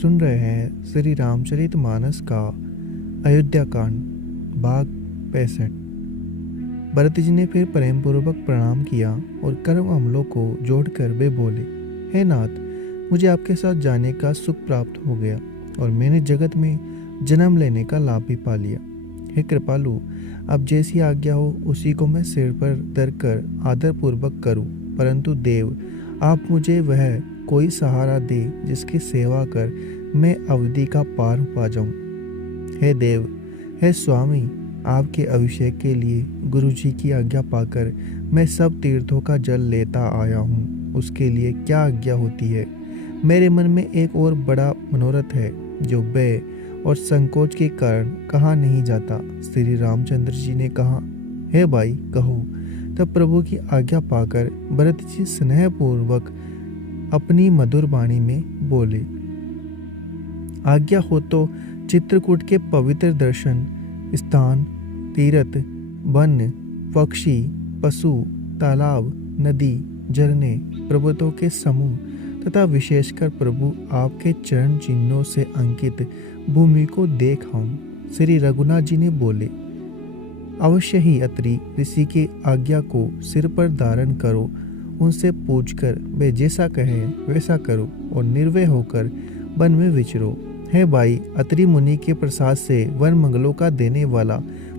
सुन रहे हैं श्री रामचरितमानस का अयोध्या कांड भाग 65। भरत जी ने फिर प्रेम पूर्वक प्रणाम किया और कर्म अमलों को जोड़कर वे बोले, हे नाथ, मुझे आपके साथ जाने का सुख प्राप्त हो गया और मैंने जगत में जन्म लेने का लाभ भी पा लिया। हे कृपालु, अब जैसी आज्ञा हो उसी को मैं सिर पर धर कर आदर पूर्वक करूं, परंतु देव, आप मुझे वह कोई सहारा दे जिसकी सेवा कर मैं अवधि का पार पा जाऊं। हे देव, हे स्वामी, आपके अभिषेक के लिए गुरु जी की आज्ञा पाकर मैं सब तीर्थों का जल लेता आया हूँ। उसके लिए क्या आज्ञा होती है? मेरे मन में एक और बड़ा मनोरथ है जो भय और संकोच के कारण कहा नहीं जाता। श्री रामचंद्र जी ने कहा, हे भाई, कहो। तब प्रभु की आज्ञा पाकर भरत जी स्नेहपूर्वक अपनी मधुर वाणी में बोले, आज्ञा हो तो चित्रकूट के पवित्र दर्शन स्थान, तीर्थ, वन, पक्षी, पशु, तालाब, नदी, झरने, पर्वतों के समूह तथा विशेषकर प्रभु आपके चरण चिन्हों से अंकित भूमि को देख आऊं। श्री रघुनाथ जी ने बोले, अवश्य ही अत्रि ऋषि की आज्ञा को सिर पर धारण करो। उनसे पूछकर वे जैसा कहें वैसा करो और निर्भय होकर वन में विचरो। हे भाई, अत्रि मुनि के प्रसाद से वन मंगलों का देने वाला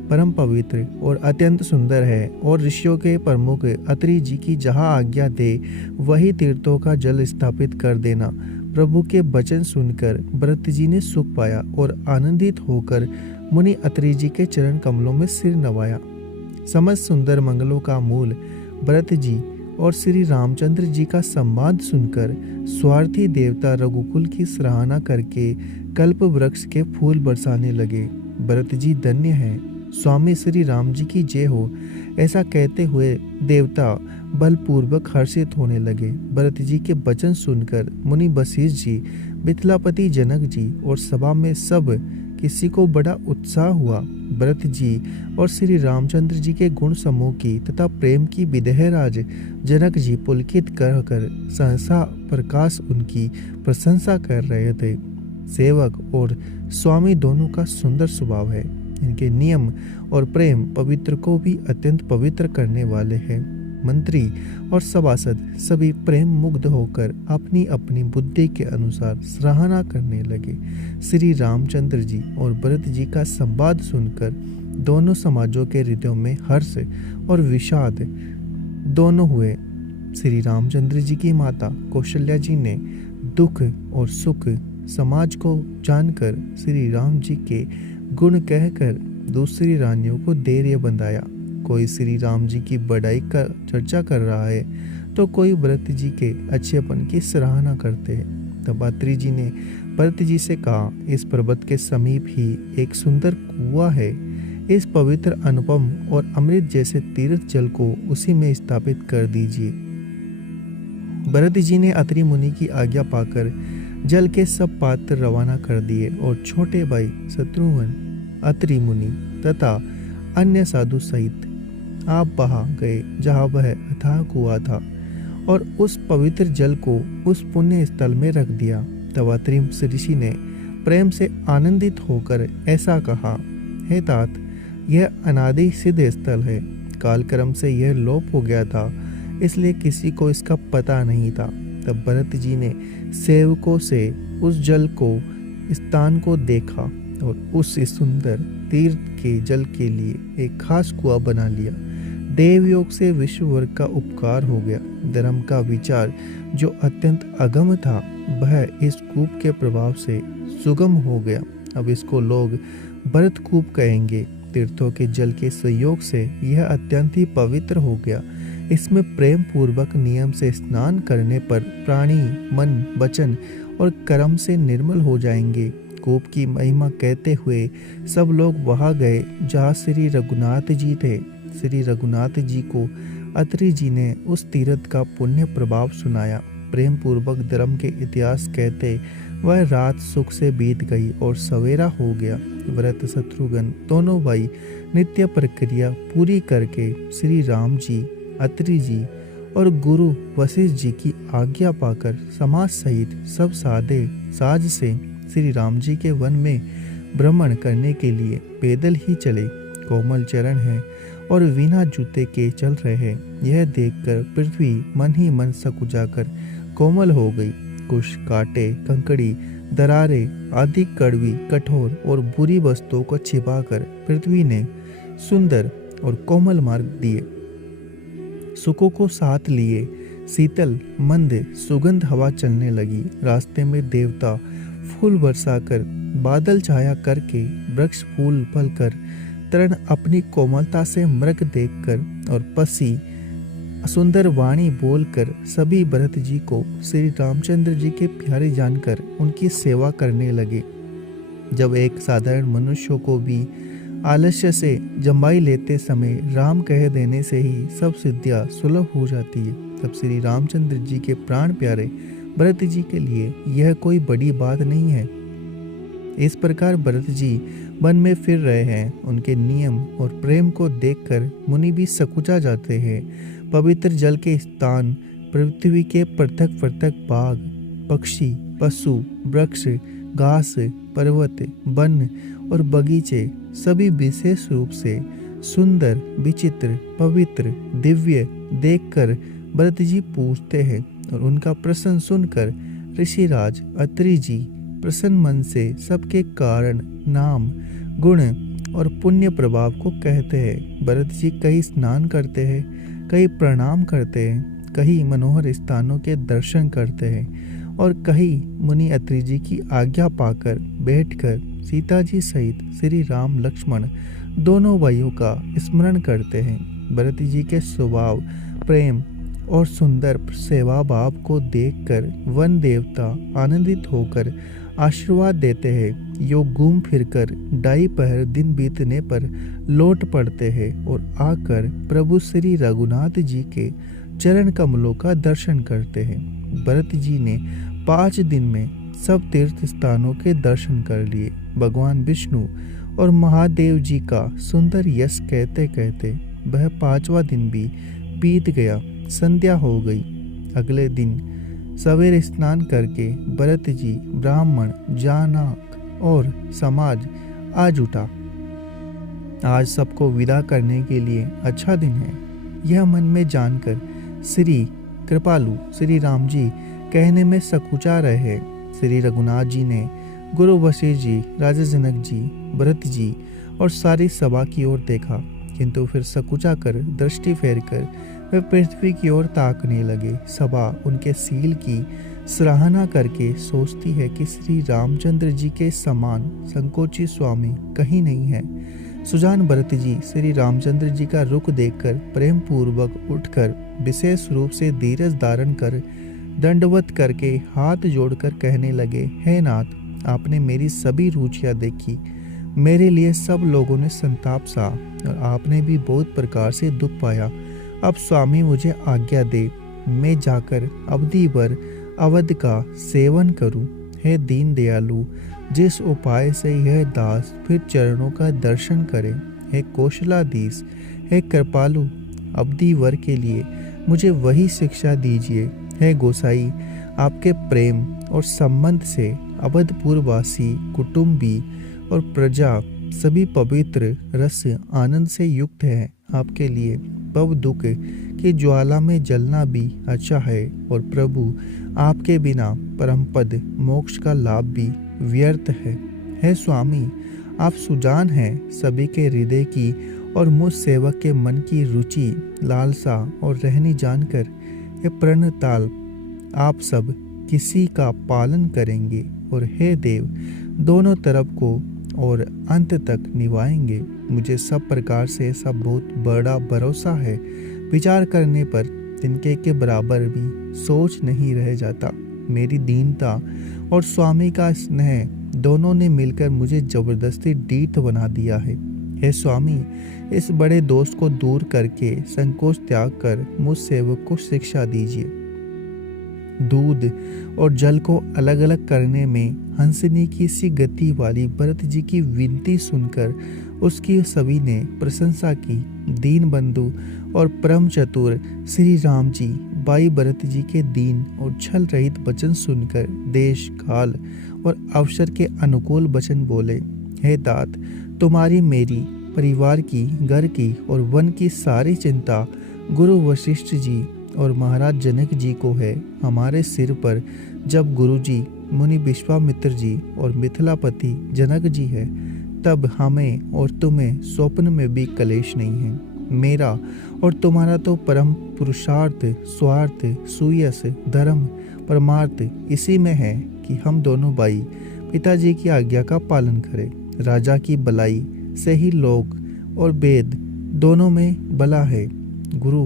परम पवित्र और अत्यंत सुंदर है और ऋषियों के प्रमुख अत्रि जी की जहाँ आज्ञा दे वही तीर्थों का जल स्थापित कर देना। प्रभु के वचन सुनकर भरत जी ने सुख पाया और आनंदित होकर मुनि अत्रि जी के चरण कमलों में सिर नवाया। समस्त सुंदर मंगलों का मूल भरत जी और श्री रामचंद्र जी का संवाद सुनकर स्वार्थी देवता रघुकुल की सराहना करके कल्प वृक्ष के फूल बरसाने लगे। भरत जी धन्य हैं, स्वामी श्री राम जी की जय हो, ऐसा कहते हुए देवता बलपूर्वक हर्षित होने लगे। भरत जी के वचन सुनकर मुनि वशिष्ठ जी, मिथिलापति जनक जी और सभा में सब किसी को बड़ा उत्साह हुआ। भरत जी और श्री रामचंद्र जी के गुण समूह की तथा प्रेम की विदेहराज जनक जी पुलकित कर सहसा प्रकाश उनकी प्रशंसा कर रहे थे। सेवक और स्वामी दोनों का सुंदर स्वभाव है। इनके नियम और प्रेम पवित्र को भी अत्यंत पवित्र करने वाले हैं। मंत्री और सभासद सभी प्रेम मुग्ध होकर अपनी अपनी बुद्धि के अनुसार सराहना करने लगे। श्री रामचंद्र जी और भरत जी का संवाद सुनकर दोनों समाजों के हृदयों में हर्ष और विषाद दोनों हुए। श्री रामचंद्र जी की माता कौशल्या जी ने दुख और सुख समाज को जानकर श्री राम जी के गुण कहकर दूसरी रानियों को धैर्य बंधाया। कोई श्री राम जी की बड़ाई का चर्चा कर रहा है तो कोई भरत जी के अच्छेपन की सराहना करते हैं। तब अत्रि जी ने भरत जी से कहा, इस पर्वत के समीप ही एक सुंदर कुआं है। इस पवित्र अनुपम और अमृत जैसे तीर्थ जल को उसी में स्थापित कर दीजिए। भरत जी ने अत्रि मुनि की आज्ञा पाकर जल के सब पात्र रवाना कर दिए और छोटे भाई शत्रुघ्न, अत्रि मुनि तथा अन्य साधु सहित आप वहां गए जहां वह अथाह कुआं था और उस पवित्र जल को उस पुण्य स्थल में रख दिया। तब अत्रि ऋषि ने प्रेम से आनंदित होकर ऐसा कहा, हे तात, यह अनादि सिद्ध स्थल है। कालक्रम से यह लोप हो गया था, इसलिए किसी को इसका पता नहीं था। तब भरत जी ने सेवकों से उस जल को स्थान को देखा और उस सुंदर तीर्थ के जल के लिए एक खास कुआं बना लिया। देवयोग से विश्व वर्ग का उपकार हो गया। धर्म का विचार जो अत्यंत अगम था वह इस कूप के प्रभाव से सुगम हो गया। अब इसको लोग भरत कूप कहेंगे। तीर्थों के जल के संयोग से यह अत्यंत ही पवित्र हो गया। इसमें प्रेम पूर्वक नियम से स्नान करने पर प्राणी मन वचन और कर्म से निर्मल हो जाएंगे। कूप की महिमा कहते हुए सब लोग वहां गए जहां श्री रघुनाथ जी थे। श्री रघुनाथ जी को अत्रि जी ने उस तीर्थ का पुण्य प्रभाव सुनाया। प्रेम पूर्वक धर्म के इतिहास कहते वह रात सुख से बीत गई और सवेरा हो गया। भरत शत्रुघ्न दोनों भाई नित्य प्रक्रिया पूरी करके श्री राम जी, अत्रि जी और गुरु वशिष्ठ जी की आज्ञा पाकर समाज सहित सब सादे साज से श्री राम जी के वन में भ्रमण करने के लिए पैदल ही चले। कोमल चरण है और बिना जूते के चल रहे हैं। यह देखकर पृथ्वी मन ही मन सकुचाकर कोमल हो गई। कुछ कांटे, कंकड़ी, दरारें आदि कड़वी, कठोर और बुरी वस्तुओं को छिपाकर पृथ्वी ने सुंदर और कोमल मार्ग दिए। सुखों को साथ लिए शीतल मंद सुगंध हवा चलने लगी। रास्ते में देवता फूल बरसाकर, बादल छाया करके, वृक्ष फूल फल कर, तरण अपनी कोमलता से मृग देखकर और पसी सुंदर वाणी बोलकर सभी भरत जी को श्री रामचंद्र जी के प्यारे जानकर उनकी सेवा करने लगे। जब एक साधारण मनुष्य को भी आलस्य से जमाई लेते समय राम कह देने से ही सब सिद्धियां सुलभ हो जाती है, तब श्री रामचंद्र जी के प्राण प्यारे भरत जी के लिए यह कोई बड़ी बात नहीं है। इस प्रकार भरत जी वन में फिर रहे हैं। उनके नियम और प्रेम को देखकर मुनि भी सकुचा जाते हैं। पवित्र जल के स्थान, पृथ्वी के पृथक पृथक बाग, पक्षी, पशु, वृक्ष, घास, पर्वत, वन और बगीचे सभी विशेष रूप से सुंदर, विचित्र, पवित्र, दिव्य देखकर भरत जी पूछते हैं और उनका प्रश्न सुनकर ऋषिराज अत्रि जी प्रसन्न मन से सबके कारण, नाम, गुण और पुण्य प्रभाव को कहते हैं। भरत जी कहीं स्नान करते हैं, कहीं प्रणाम करते हैं, कहीं मनोहर स्थानों के दर्शन करते हैं और कहीं मुनि अत्रि जी की आज्ञा पाकर बैठकर सीता जी सहित श्री राम लक्ष्मण दोनों भाइयों का स्मरण करते हैं। भरत जी के स्वभाव, प्रेम और सुंदर सेवा भाव को देखकर वन देवता आनंदित होकर आशीर्वाद देते हैं। यो घूम फिरकर ढाई पहर दिन बीतने पर लौट पड़ते हैं और आकर प्रभु श्री रघुनाथ जी के चरण कमलों का दर्शन करते हैं। भरत जी ने 5 दिन में सब तीर्थ स्थानों के दर्शन कर लिए। भगवान विष्णु और महादेव जी का सुंदर यश कहते कहते वह 5वां दिन भी बीत गया। संध्या हो गई। अगले दिन सवेरे स्नान करके भरत जी ब्राह्मण, जानाक और समाज आज उठा। आज सबको विदा करने के लिए अच्छा दिन है, यह मन में जानकर श्री कृपालु श्री राम जी कहने में सकुचा रहे। श्री रघुनाथ जी ने गुरु वशिष्ठ जी, राजा जनक जी, भरत जी और सारी सभा की ओर देखा, किंतु फिर सकुचा कर दृष्टि फेर कर वे पृथ्वी की ओर ताकने लगे। सभा उनके सील की सराहना करके सोचती है कि श्री रामचंद्र जी के समान संकोची स्वामी कहीं नहीं है। सुजान भरत जी श्री रामचंद्र जी का रुख देखकर प्रेम पूर्वक उठकर विशेष रूप से धीरज धारण कर दंडवत करके हाथ जोड़कर कहने लगे, हे नाथ, आपने मेरी सभी रुचियां देखी, मेरे लिए सब लोगों ने संताप सहा और आपने भी बहुत प्रकार से दुख पाया। अब स्वामी मुझे आज्ञा दे, मैं जाकर अवधि भर अवध का सेवन करूं। हे दीन दयालु, जिस उपाय से यह दास फिर चरणों का दर्शन करे। हे कौशलाधीश, हे कृपालु, अवधि वर के लिए मुझे वही शिक्षा दीजिए। हे गोसाई, आपके प्रेम और संबंध से अवधपुरवासी, कुटुंबी और प्रजा सभी पवित्र रस आनंद से युक्त है। आपके लिए भव दुख की ज्वाला में जलना भी अच्छा है और प्रभु आपके बिना परमपद मोक्ष का लाभ भी व्यर्थ है। हे स्वामी, आप सुजान हैं सभी के हृदय की और मुझ सेवक के मन की रुचि, लालसा और रहनी जानकर ये प्रणताल आप सब किसी का पालन करेंगे और हे देव, दोनों तरफ को और अंत तक निभाएंगे। मुझे सब प्रकार से सब बहुत बड़ा भरोसा है। विचार करने पर तिनके के बराबर भी सोच नहीं रह जाता। मेरी दीनता और स्वामी का स्नेह दोनों ने मिलकर मुझे जबरदस्ती डीठ बना दिया है। हे स्वामी, इस बड़े दोष को दूर करके संकोच त्याग कर मुझ सेवक को शिक्षा दीजिए। दूध और जल को अलग अलग करने में हंसनी की सी गति वाली भरत जी की विनती सुनकर उसकी सभी ने प्रशंसा की। दीन बंधु और परम चतुर श्री राम जी भाई भरत जी के दीन और छल रहित वचन सुनकर देश, काल और अवसर के अनुकूल वचन बोले। हे तात, तुम्हारी, मेरी, परिवार की, घर की और वन की सारी चिंता गुरु वशिष्ठ जी और महाराज जनक जी को है। हमारे सिर पर जब गुरु जी, मुनि विश्वामित्र जी और मिथिलापति जनक जी है, तब हमें और तुम्हें स्वप्न में भी कलेश नहीं है। मेरा और तुम्हारा तो परम पुरुषार्थ, स्वार्थ, सुयस, धर्म, परमार्थ इसी में है कि हम दोनों भाई पिताजी की आज्ञा का पालन करें। राजा की भलाई से ही लोक और वेद दोनों में भला है। गुरु,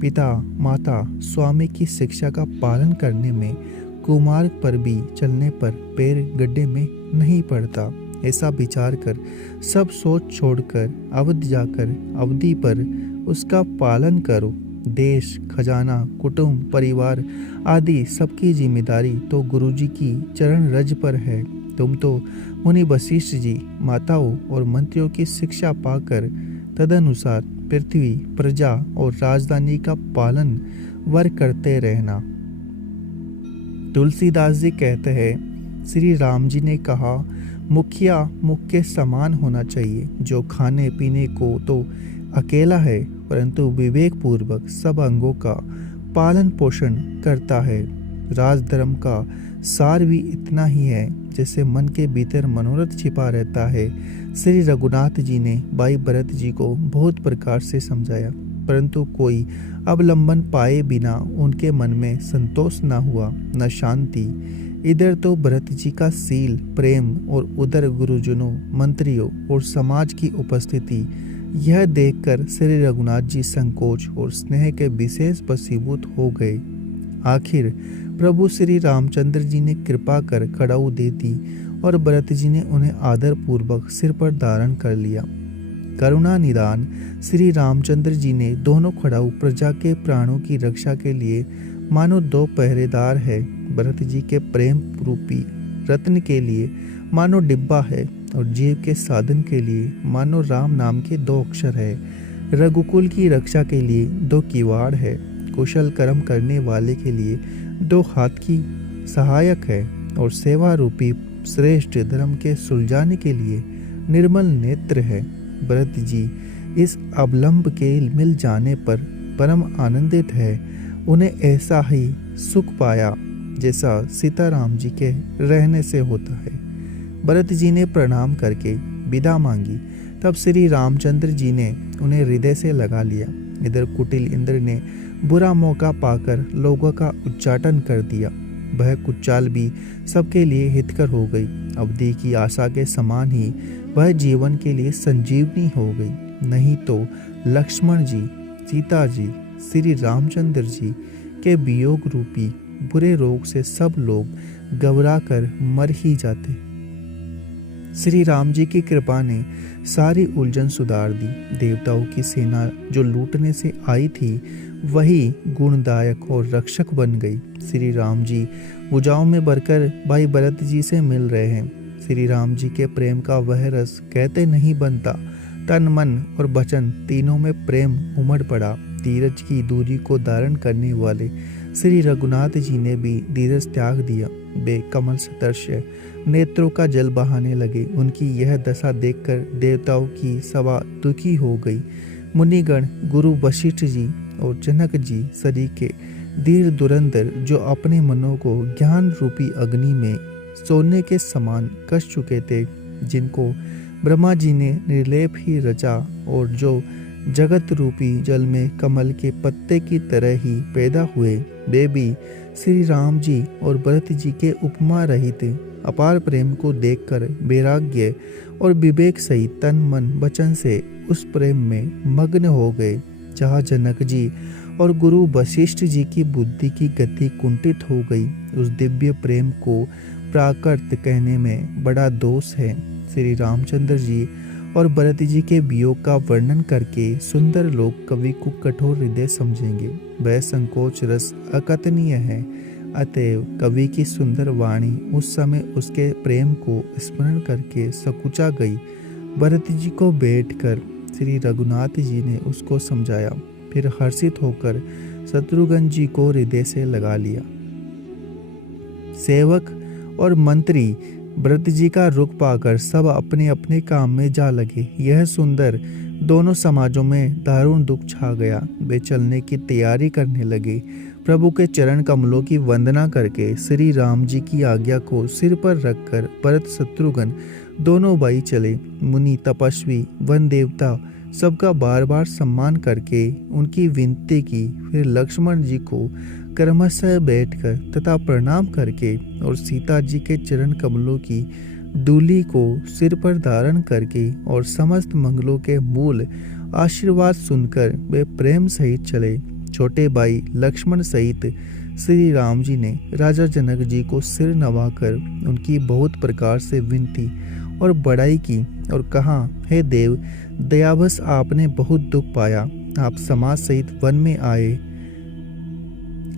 पिता, माता, स्वामी की शिक्षा का पालन करने में कुमार्ग पर भी चलने पर पैर गड्ढे में नहीं पड़ता। ऐसा विचार कर सब सोच छोड़कर अवध जाकर अवधि पर उसका पालन करो। देश, खजाना, कुटुंब, परिवार आदि सबकी जिम्मेदारी तो गुरुजी की चरण रज पर है। तुम तो मुनि वशिष्ठ जी, माताओं और मंत्रियों की शिक्षा पाकर तदनुसार पृथ्वी, प्रजा और राजधानी का पालन वर करते रहना। तुलसीदास जी कहते हैं, श्री राम जी ने कहा, मुखिया मुख के समान होना चाहिए, जो खाने पीने को तो अकेला है परंतु विवेक पूर्वक सब अंगों का पालन पोषण करता है। राजधर्म का सार भी इतना ही है जैसे मन के भीतर मनोरथ छिपा रहता है। श्री रघुनाथ जी ने भाई भरत जी को बहुत प्रकार से समझाया, परंतु कोई अवलंबन पाए बिना उनके मन में संतोष न हुआ, न शांति। इधर तो भरत जी का शील, प्रेम और उधर गुरुजनों, मंत्रियों और समाज की उपस्थिति, यह देखकर श्री रघुनाथ जी संकोच और स्नेह के विशेष वशीभूत हो गए। आखिर प्रभु श्री रामचंद्र जी ने कृपा कर खड़ाऊ दे दी और भरत जी ने उन्हें आदर पूर्वक सिर पर धारण कर लिया। करुणा निदान श्री रामचंद्र जी ने दोनों खड़ाऊ प्रजा के प्राणों की रक्षा के लिए मानो दो पहरेदार है। भरत जी के प्रेम रूपी रत्न के लिए मानो डिब्बा है और जीव के साधन के लिए मानो राम नाम के दो अक्षर है। रघुकुल की रक्षा के लिए दो किवाड़ है। कुशल कर्म करने वाले के लिए दो हाथ की सहायक है और सेवा रूपी श्रेष्ठ धर्म के सुलझाने के लिए निर्मल नेत्र है। भरत जी इस अवलंब के मिल जाने पर परम आनंदित है। उन्हें ऐसा ही सुख पाया जैसा सीताराम जी के रहने से होता है। भरत जी ने प्रणाम करके विदा मांगी, तब श्री रामचंद्र जी ने उन्हें हृदय से लगा लिया। इधर कुटिल इंद्र ने बुरा मौका पाकर लोगों का उच्चाटन कर दिया। वह कुचाल भी सबके लिए हितकर हो गई। अवधि की आशा के समान ही वह जीवन के लिए संजीवनी हो गई। नहीं तो लक्ष्मण जी, सीता जी, श्री रामचंद्र जी के वियोग रूपी बुरे रोग से सब लोग घबरा कर मर ही जाते। श्री राम जी की कृपा ने सारी उलझन सुधार दी। देवताओं की सेना जो लूटने से आई थी वही गुणदायक और रक्षक बन गई। श्री राम जी भुजाओं में भरकर भाई भरत जी से मिल रहे हैं। श्री राम जी के प्रेम का वह रस कहते नहीं बनता। तन, मन और वचन तीनों में प्रेम उमड़ पड़ा। धीरज की दूरी को धारण करने वाले श्री रघुनाथ जी ने भी धीरज त्याग दिया। वे कमल सदृश नेत्रों का जल बहाने लगे। उनकी यह दशा देखकर देवताओं की सभा दुखी हो गई। मुनिगण, गुरु वशिष्ठ जी और जनक जी सरीखे धीर धुरंधर जो अपने मनों को ज्ञान रूपी अग्नि में सोने के समान कस चुके थे, जिनको ब्रह्मा जी ने निर्लेप ही रचा और जो जगत रूपी जल में कमल के पत्ते की तरह ही पैदा हुए, वे भी श्री राम जी और भरत जी के उपमा रहित अपार प्रेम को देखकर वैराग्य और विवेक सहित तन मन वचन से उस प्रेम में मग्न हो गए। जहाँ जनक जी और गुरु वशिष्ठ जी की बुद्धि की गति कुंठित हो गई, उस दिव्य प्रेम को प्राकृत कहने में बड़ा दोष है। श्री रामचंद्र जी और भरत जी के वियोग का वर्णन करके सुंदर लोग कवि को कठोर हृदय समझेंगे। वह संकोच रस अकथनीय है। अतएव कवि की सुंदर वाणी उस समय उसके प्रेम को स्मरण करके सकुचा गई। भरत जी को बैठकर श्री रघुनाथ जी ने उसको समझाया, फिर हर्षित होकर शत्रुघ्न जी को हृदय से लगा लिया। सेवक और मंत्री भरत जी का रुख पाकर सब अपने अपने काम में जा लगे। यह सुंदर दोनों समाजों में दारुण दुख छा गया। वे चलने की तैयारी करने लगे। प्रभु के चरण कमलों की वंदना करके श्री राम जी की आज्ञा को सिर पर रखकर भरत शत्रुघ्न दोनों भाई चले। मुनि, तपस्वी, वन देवता सबका बार बार सम्मान करके उनकी विनती की। फिर लक्ष्मण जी को क्रमशः बैठकर तथा प्रणाम करके और सीता जी के चरण कमलों की दूली को सिर पर धारण करके और समस्त मंगलों के मूल आशीर्वाद सुनकर वे प्रेम सहित चले। छोटे भाई लक्ष्मण सहित श्री राम जी ने राजा जनक जी को सिर नवाकर उनकी बहुत प्रकार से विनती और बड़ाई की और कहा, हे देव, दयावश आपने बहुत दुख पाया। आप समाज सहित वन में आए।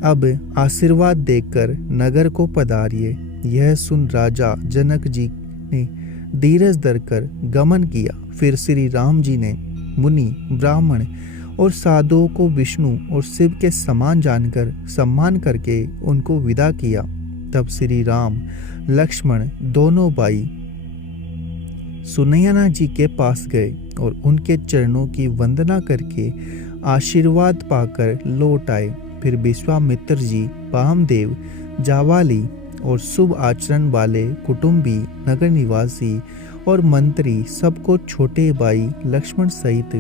अब आशीर्वाद देकर नगर को पधारिए। यह सुन राजा जनक जी ने धीरज धरकर गमन किया। फिर श्री राम जी ने मुनि, ब्राह्मण और साधुओं को विष्णु और शिव के समान जानकर सम्मान करके उनको विदा किया। तब श्री राम लक्ष्मण दोनों भाई सुनैना जी के पास गए और उनके चरणों की वंदना करके आशीर्वाद पाकर लौट आए। फिर विश्वामित्र जी, वामदेव, जावाली और शुभ आचरण वाले कुटुंबी, नगर निवासी और मंत्री सबको छोटे भाई लक्ष्मण सहित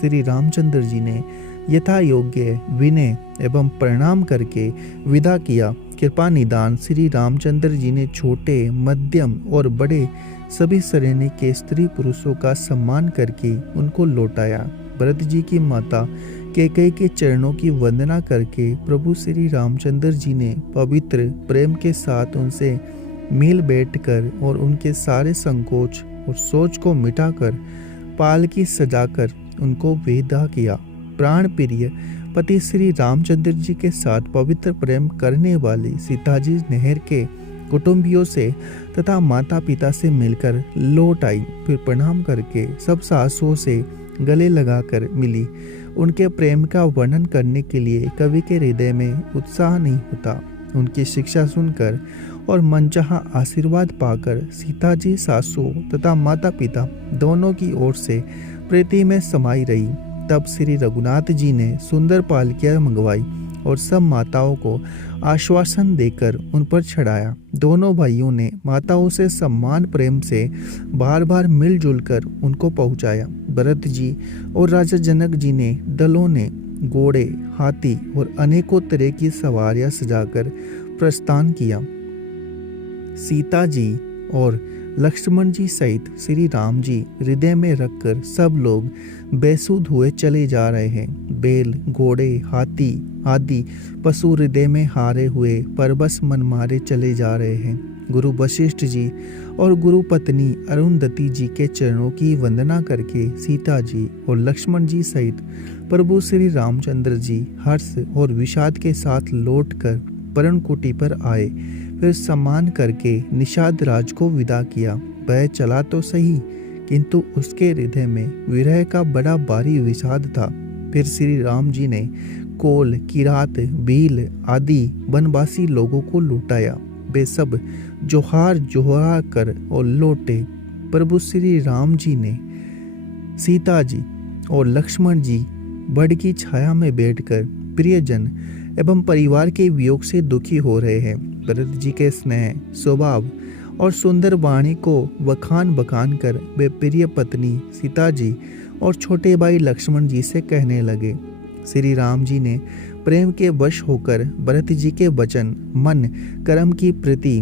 श्री रामचंद्र जी ने यथा योग्य विनय एवं प्रणाम करके विदा किया। कृपा निदान श्री रामचंद्र जी ने छोटे, मध्यम और बड़े सभी श्रेणी के स्त्री पुरुषों का सम्मान करके उनको लौटाया। भरत जी की माता कैकेयी के चरणों की वंदना करके प्रभु श्री रामचंद्र जी ने पवित्र प्रेम के साथ उनसे मिल बैठकर और उनके सारे संकोच और सोच को मिटाकर पालकी सजाकर उनको विदा किया। प्राण प्रिय पति श्री रामचंद्र जी के साथ पवित्र प्रेम करने वाली सीता जी नहर के कुटुंबियों से तथा माता पिता से मिलकर लौट आई। फिर प्रणाम करके सब सासुओं से गले लगाकर मिली। उनके प्रेम का वर्णन करने के लिए कवि के हृदय में उत्साह नहीं होता। उनकी शिक्षा सुनकर और मनचाहा आशीर्वाद पाकर सीता जी सासुओं तथा माता पिता दोनों की ओर से प्रीति में समाई रही। तब श्री रघुनाथ जी ने सुंदर पालकियां मंगवाई और सब माताओं को आश्वासन देकर उन पर चढ़ाया। दोनों भाइयों ने माताओं से सम्मान प्रेम से बार बार मिलजुल कर उनको पहुंचाया। भरत जी और राजा जनक जी ने दलों ने घोड़े, हाथी और अनेकों तरह की सवारियां सजाकर प्रस्थान किया। सीता जी और लक्ष्मण जी सहित श्री राम जी हृदय में रखकर सब लोग बेसुध हुए चले जा रहे हैं। बैल, घोड़े, हाथी आदि पशु हृदय में हारे हुए परबस मन मारे चले जा रहे हैं। गुरु वशिष्ठ जी और गुरु पत्नी अरुंधति जी के चरणों की वंदना करके सीता जी और लक्ष्मण जी सहित प्रभु श्री रामचंद्र जी हर्ष और विषाद के साथ लौटकर पर्णकुटी पर आए। फिर सम्मान करके निषाद राज को विदा किया। वह चला तो सही, किंतु उसके हृदय में विरह का बड़ा भारी विषाद था। फिर श्री राम जी ने कोल, किरात, भील आदि वनवासी लोगों को लुटाया। वे सब जोहार जोहार कर और लौटे। प्रभु श्री राम जी ने सीता जी और लक्ष्मण जी बड़ की छाया में बैठकर प्रियजन एवं परिवार के वियोग से दुखी हो रहे हैं। भरत जी के स्नेह, स्वभाव और सुंदर वाणी को बखान बखान कर वे प्रिय पत्नी सीता जी और छोटे भाई लक्ष्मण जी से कहने लगे। श्री राम जी ने प्रेम के वश होकर भरत जी के वचन, मन, कर्म की प्रीति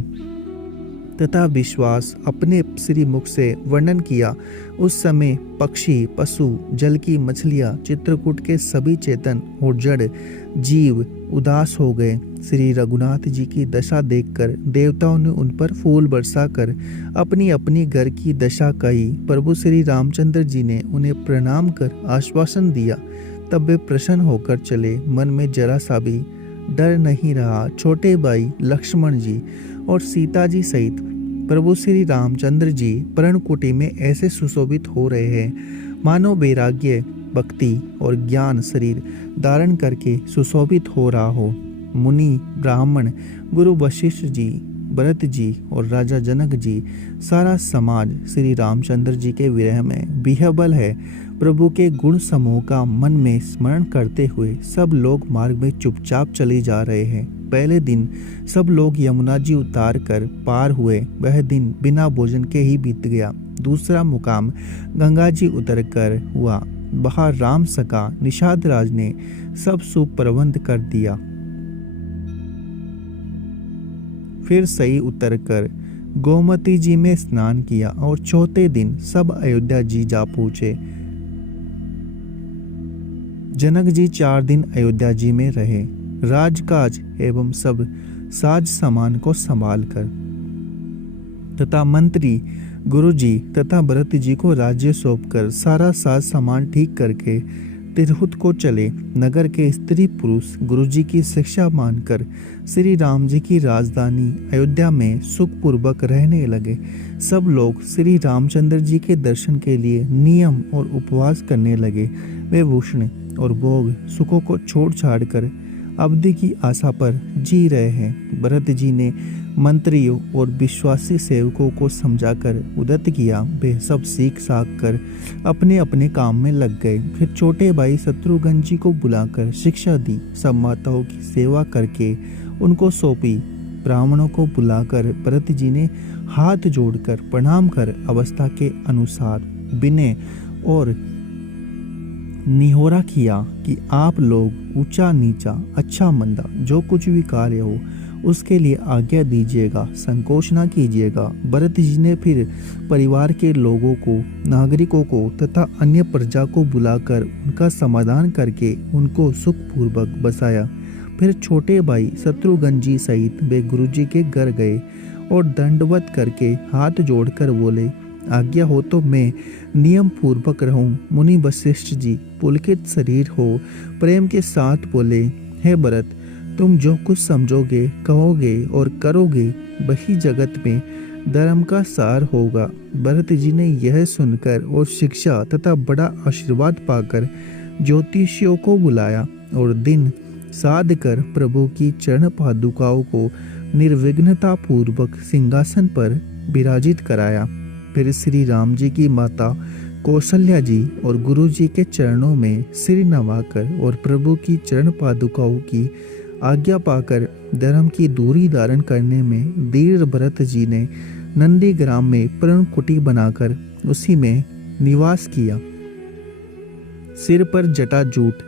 तथा विश्वास अपने श्री मुख से वर्णन किया। उस समय पक्षी, पशु, जल की मछलियां, चित्रकूट के सभी चेतन और जड़ जीव उदास हो गए। श्री रघुनाथ जी की दशा देखकर देवताओं ने उन पर फूल बरसाकर अपनी अपनी घर की दशा कही। प्रभु श्री रामचंद्र जी ने उन्हें प्रणाम कर आश्वासन दिया। तब वे प्रसन्न होकर चले। मन में जरा सा भी डर नहीं रहा। छोटे भाई लक्ष्मण जी और सीता जी सहित प्रभु श्री रामचंद्र जी पर्णकुटी में ऐसे सुशोभित हो रहे हैं मानो वैराग्य, भक्ति और ज्ञान शरीर धारण करके सुशोभित हो रहा हो। मुनि, ब्राह्मण, गुरु वशिष्ठ जी, भरत जी और राजा जनक जी, सारा समाज श्री रामचंद्र जी के विरह में बिहबल है। प्रभु के गुण समूह का मन में स्मरण करते हुए सब लोग मार्ग में चुपचाप चले जा रहे हैं। पहले दिन सब लोग यमुना जी उतार कर पार हुए। वह दिन बिना भोजन के ही बीत गया। दूसरा मुकाम गंगा जी उतर कर हुआ। वहाँ राम सका निषाद राज ने सब सुप्रबंध कर दिया। फिर सही उतरकर गोमती जी में स्नान किया और चौथे दिन सब अयोध्या जी जा पहुंचे। जनक जी 4 दिन अयोध्या जी में रहे, राजकाज एवं सब साज सामान को संभाल कर तथा मंत्री गुरुजी तथा भरत जी को राज्य सौंपकर सारा साज सामान ठीक करके तिरहुत को चले। नगर के स्त्री पुरुष गुरुजी की शिक्षा मानकर श्री राम जी की राजधानी अयोध्या में सुखपूर्वक रहने लगे। सब लोग श्री रामचंद्र जी के दर्शन के लिए नियम और उपवास करने लगे। वे भूषण और भोग सुखों को छोड़ छाड़ कर अवधि की आशा पर जी रहे हैं। भरत जी ने मंत्रियों और विश्वासी सेवकों को समझाकर उद्यत किया। वे सब सीख साख कर अपने अपने काम में लग गए। फिर छोटे भाई शत्रुघ्न जी को बुलाकर शिक्षा दी। सब माताओं की सेवा करके उनको सौंपी। ब्राह्मणों को बुलाकर भरत जी ने हाथ जोड़कर प्रणाम कर अवस्था के अनुसार विनय और निहोरा किया कि आप लोग ऊंचा नीचा अच्छा मंदा जो कुछ भी कार्य हो उसके लिए आज्ञा दीजिएगा, संकोच ना कीजिएगा। भरत जी ने फिर परिवार के लोगों को, नागरिकों को तथा अन्य प्रजा को बुलाकर उनका समाधान करके उनको सुखपूर्वक बसाया। फिर छोटे भाई शत्रुघ्न जी सहित वे गुरु जी के घर गए और दंडवत करके हाथ जोड़कर बोले, आज्ञा हो तो मैं नियम पूर्वक रहूं। मुनि वशिष्ठ जी पुलकित शरीर हो प्रेम के साथ बोले, हे भरत, तुम जो कुछ समझोगे, कहोगे और करोगे वही जगत में धर्म का सार होगा। भरत जी ने यह सुनकर और शिक्षा तथा बड़ा आशीर्वाद पाकर ज्योतिषियों को बुलाया और दिन साध कर प्रभु की चरण पादुकाओं को निर्विघ्नता पूर्वक सिंहासन पर विराजित कराया। फिर श्री राम जी की माता कौशल्या जी और गुरु जी के चरणों में सिर नवाकर और प्रभु की चरण पादुकाओं की आज्ञा पाकर धर्म की दूरी धारण करने में धीर भरत जी ने नंदीग्राम में प्रण कुटी बनाकर उसी में निवास किया। सिर पर जटा जूट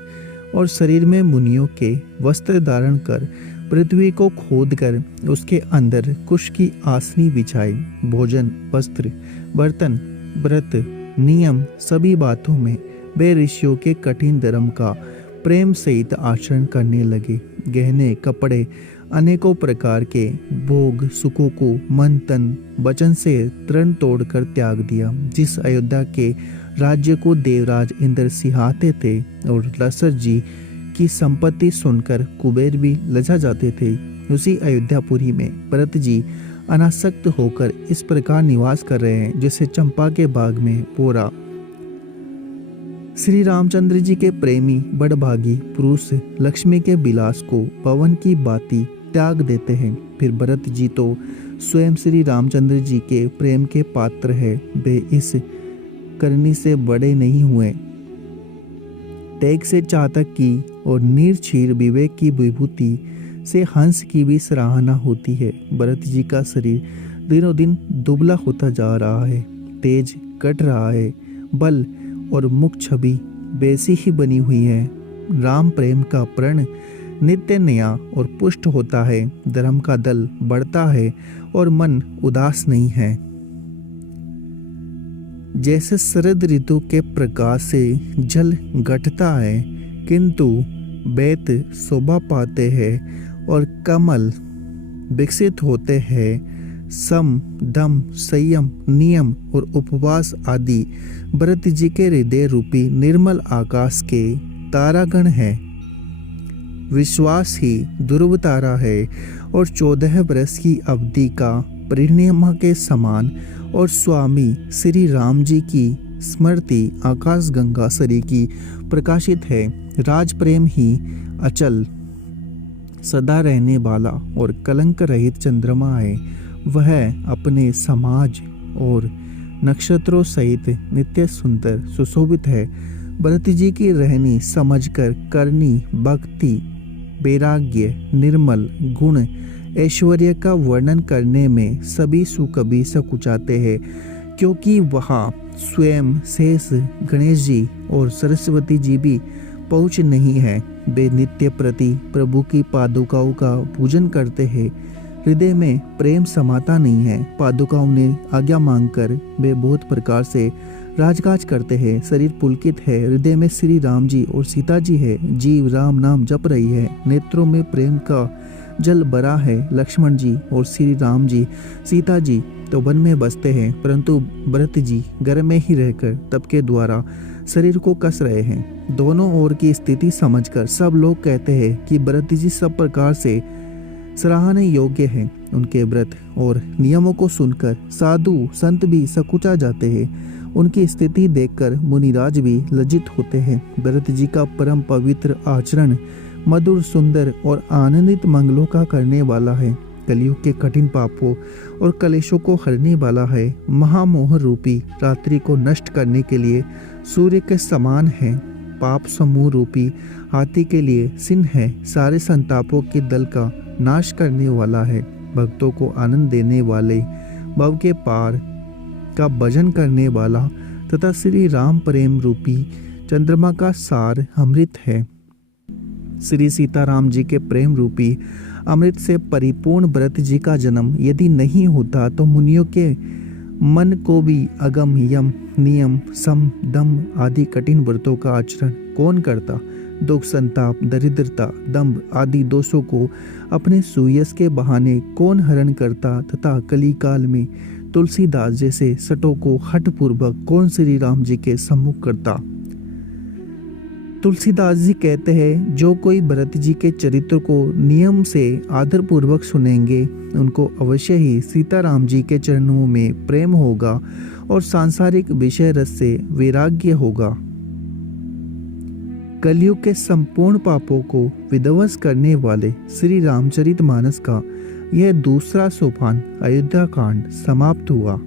और शरीर में मुनियों के वस्त्र धारण कर पृथ्वी को खोदकर उसके अंदर कुश की आसनी बिछाई। भोजन, वस्त्र, बर्तन, व्रत, नियम सभी बातों में वे ऋषियों के कठिन धर्म का प्रेम सहित आचरण करने लगे। गहने, कपड़े, अनेकों प्रकार के भोग सुखों को मन तन वचन से तृण तोड़कर त्याग दिया। जिस अयोध्या के राज्य को देवराज इंद्र सिहाते थे और लसर जी की संपत्ति सुनकर कुबेर भी लजा जाते थे, उसी अयोध्यापुरी में भरत जी अनासक्त होकर इस प्रकार निवास कर रहे हैं जैसे चंपा के बाग में पोरा। श्री रामचंद्र जी के प्रेमी बड़भागी पुरुष लक्ष्मी के विलास को पवन की बाती त्याग देते हैं। फिर भरत जी तो स्वयं श्री रामचंद्र जी के प्रेम के पात्र है। वे इस करनी से बड़े नहीं हुए। तेग से चातक की और निर्क्षीर विवेक की विभूति से हंस की भी सराहना होती है। भरत जी का शरीर दिनों दिन दुबला होता जा रहा है, तेज कट रहा है, बल और मुख छवि वैसी ही बनी हुई है। राम प्रेम का प्रण नित्य नया और पुष्ट होता है। धर्म का दल बढ़ता है और मन उदास नहीं है। जैसे शरद ऋतु के प्रकाश से जल घटता है किंतु बेत शोभा पाते हैं और कमल विकसित होते हैं, सम, दम, संयम, नियम और उपवास आदि भरत जी के हृदय रूपी निर्मल आकाश के तारागण है। विश्वास ही ध्रुव तारा है और 14 वर्ष की अवधि का परिणिमा के समान और स्वामी श्री राम जी की स्मृति आकाश गंगा सरी की प्रकाशित है। राज प्रेम ही अचल सदा रहने वाला और कलंक रहित चंद्रमा है वह अपने समाज और नक्षत्रों सहित नित्य सुंदर सुशोभित है। भरत जी की रहनी समझकर करनी भक्ति, वैराग्य, निर्मल गुण, ऐश्वर्य का वर्णन करने में सभी सुकवि सकुचाते हैं, क्योंकि वहाँ स्वयं शेष, गणेश जी और सरस्वती जी भी पहुँच नहीं है। वे नित्य प्रति प्रभु की पादुकाओं का पूजन करते हैं। हृदय में प्रेम समाता नहीं है। पादुकाओं ने आज्ञा मांगकर वे बहुत प्रकार से राजकाज करते हैं। शरीर पुलकित है, हृदय में श्री राम जी और सीता जी है। जीव राम नाम जप रही है, नेत्रों में प्रेम का जल भरा है। लक्ष्मण जी और श्री राम जी, सीता जी तो वन में बसते हैं, परंतु भरत जी घर में ही रहकर तप के द्वारा शरीर को कस रहे हैं। दोनों ओर की स्थिति समझकर सब लोग कहते हैं कि भरत जी सब प्रकार से सराहने योग्य हैं। उनके व्रत और नियमों को सुनकर साधु संत भी सकुचा जाते हैं। उनकी स्थिति देखकर मुनिराज भी लज्जित होते हैं। भरत जी का परम पवित्र आचरण मधुर, सुंदर और आनंदित मंगलों का करने वाला है। कलयुग के कठिन पापों और कलेशों को हरने वाला है। महामोह रूपी रात्रि को नष्ट करने के लिए सूर्य के समान है। पाप समूह रूपी हाथी के लिए सिंह है। सारे संतापों के दल का नाश करने वाला है। भक्तों को आनंद देने वाले, भव के पार का भजन करने वाला तथा श्री राम प्रेम रूपी चंद्रमा का सार अमृत है। श्री सीताराम जी के प्रेम रूपी अमृत से परिपूर्ण भरत जी का जन्म यदि नहीं होता तो मुनियों के मन को भी अगम, यम, नियम, सम, दम आदि कठिन व्रतों का आचरण कौन करता। दुख, संताप, दरिद्रता, दंभ आदि दोषों को अपने सुयस के बहाने कौन हरण करता तथा कली काल में तुलसीदास जैसे सटों को हठ पूर्वक कौन श्री राम जी के सम्मुख करता। तुलसीदास जी कहते हैं, जो कोई भरत जी के चरित्र को नियम से आदर पूर्वक सुनेंगे उनको अवश्य ही सीताराम जी के चरणों में प्रेम होगा और सांसारिक विषय रस से वैराग्य होगा। कलयुग के संपूर्ण पापों को विध्वंस करने वाले श्री रामचरितमानस का यह दूसरा सोपान अयोध्या कांड समाप्त हुआ।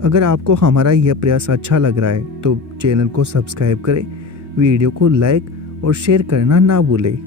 अगर आपको हमारा यह प्रयास अच्छा लग रहा है तो चैनल को सब्सक्राइब करें, वीडियो को लाइक और शेयर करना ना भूलें।